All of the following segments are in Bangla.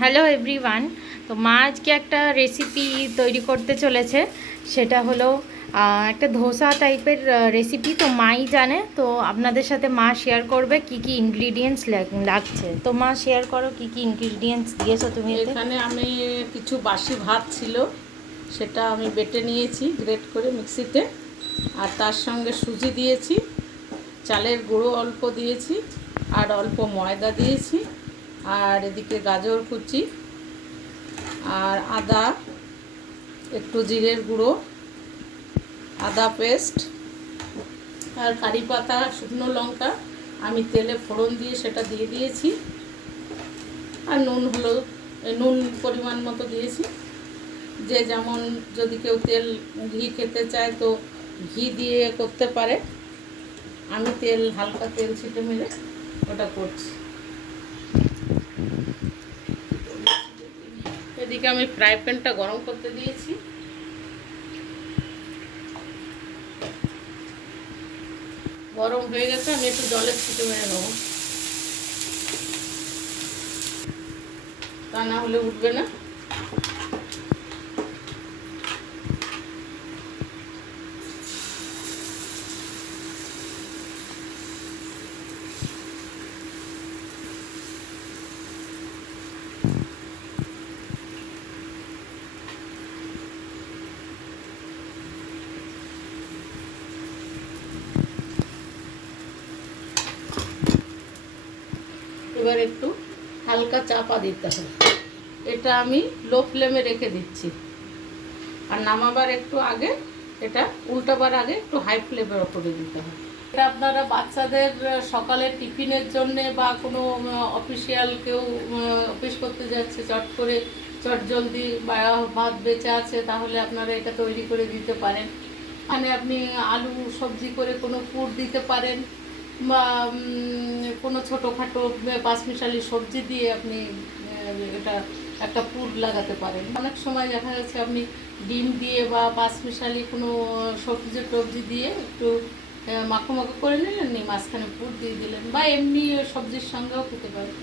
হ্যালো এভরিওয়ান, তো মা আজকে একটা রেসিপি তৈরি করতে চলেছে। সেটা হলো একটা ধোসা টাইপের রেসিপি তো মাই জানে, তো আপনাদের সাথে মা শেয়ার করবে কি কি ইনগ্রিডিয়েন্টস লাগছে। তো মা শেয়ার করো কি কি ইনগ্রিডিয়েন্টস দিয়েছ তুমি এখানে আমি কিছু বাসি ভাত ছিল, সেটা আমি বেটে নিয়েছি গ্রেট করে মিক্সিতে। আর তার সঙ্গে সুজি দিয়েছি, চালের গুঁড়ো অল্প দিয়েছি, আর অল্প ময়দা দিয়েছি। আর এদিকে গাজর কুচি, আর আদা, একটু জিরের গুঁড়ো, আদা পেস্ট, আর কারি পাতা, শুকনো লঙ্কা। আমি তেলে ফোড়ন দিয়ে সেটা দিয়ে দিয়েছি। আর নুন হলো নুন পরিমাণ মতো দিয়েছি। যে যেমন যদি কেউ তেল ঘি খেতে চায় তো ঘি দিয়ে করতে পারে। আমি তেল, হালকা তেল ছিটে মেরে ওটা করছি। এদিকে আমি ফ্রাই প্যানটা গরম করতে দিয়েছি। গরম হয়ে গেছে, আমি একটু জলের ছিটে মেরে নেব। তা না হলে উঠবে না। এবার একটু হালকা চাপা দিতে হবে। এটা আমি লো ফ্লেমে রেখে দিচ্ছি। আর নামাবার একটু আগে, এটা উল্টাবার আগে একটু হাই ফ্লেমের ওপরে দিতে হবে। এটা আপনারা বাচ্চাদের সকালে টিফিনের জন্য বা কোনো অফিসিয়াল কেউ অফিস করতে যাচ্ছে, চট করে চট জলদি বা ভাত বেঁচে আছে, তাহলে আপনারা এটা তৈরি করে দিতে পারেন। মানে আপনি আলু সবজি করে কোনো পুর দিতে পারেন। বা কোনো ছোটোখাটো পাঁচমিশালি সবজি দিয়ে আপনি এটা একটা পুর লাগাতে পারেন। অনেক সময় দেখা যাচ্ছে আপনি ডিম দিয়ে বা পাঁচমিশালি কোনো সবজি, টবজি দিয়ে একটু মাখো মাখো করে নিলেন নি মাঝখানে পুর দিয়ে দিলেন বা এমনি সবজির সঙ্গেও খেতে পারেন।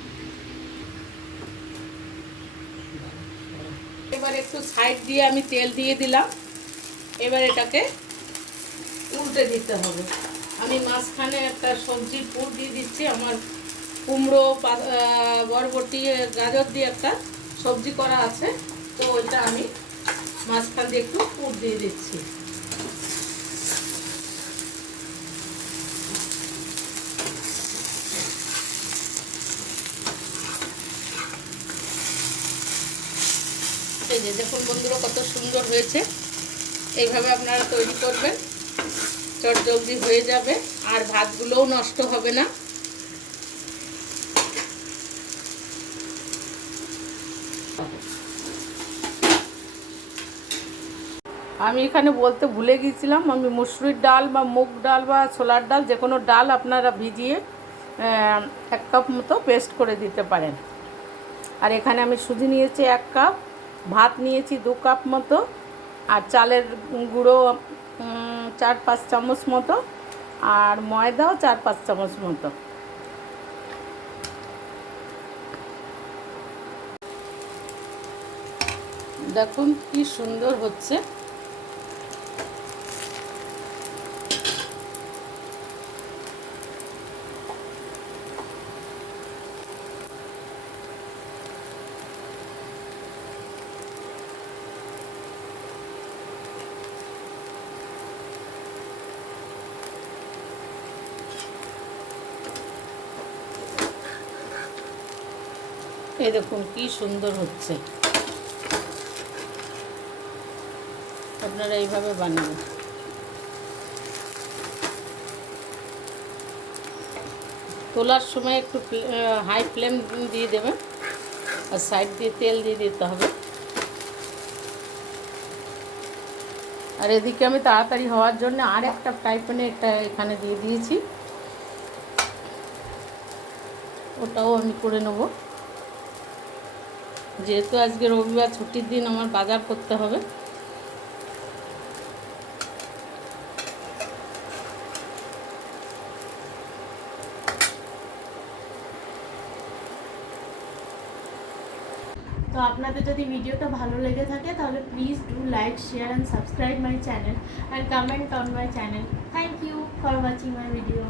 এবার একটু সাইড দিয়ে আমি তেল দিয়ে দিলাম। এবার এটাকে উল্টে দিতে হবে। আমি মাঝখানে একটা সবজির পুর দিয়ে দিচ্ছি, আমার কুমড়ো বরবটি, গাজর দিয়ে একটা সবজি করা আছে, তো ওইটা আমি মাঝখান দিয়ে একটু পুর দিয়ে দিচ্ছি। দেখুন বন্ধুরা, কত সুন্দর হয়েছে। এইভাবে আপনারা তৈরি করবেন। চট জলদি হয়ে যাবে আর ভাতগুলোও নষ্ট হবে না। আমি এখানে বলতে ভুলে গিয়েছিলাম, আমি মুসুরির ডাল বা মুগ ডাল বা ছোলার ডাল, যে কোনো ডাল আপনারা ভিজিয়ে এক কাপ মতো পেস্ট করে দিতে পারেন। আর এখানে আমি সুজি নিয়েছি এক কাপ, ভাত নিয়েছি দু কাপ মতো, আর চালের গুঁড়ো চার পাঁচ চামচ মতো আর ময়দাও চার পাঁচ চামচ মতো। দেখুন কি সুন্দর হচ্ছে। এই দেখুন কি সুন্দর হচ্ছে। আপনারা এইভাবে বানাবেন তোলার সময় একটু হাই ফ্লেম দিয়ে দেবেন। আর সাইড দিয়ে তেল দিয়ে দিতে হবে। আর এদিকে আমি তাড়াতাড়ি হওয়ার জন্য আর একটা ফ্রাই প্যানে একটা এখানে দিয়ে দিয়েছি। ওটাও আমি করে নেব। যেহেতু আজকে রবিবার ছুটির দিন, আমার বাজার করতে হবে। তো আপনাদের যদি ভিডিওটা ভালো লেগে থাকে, তাহলে please do like share and subscribe my channel and comment on my channel thank you for watching my video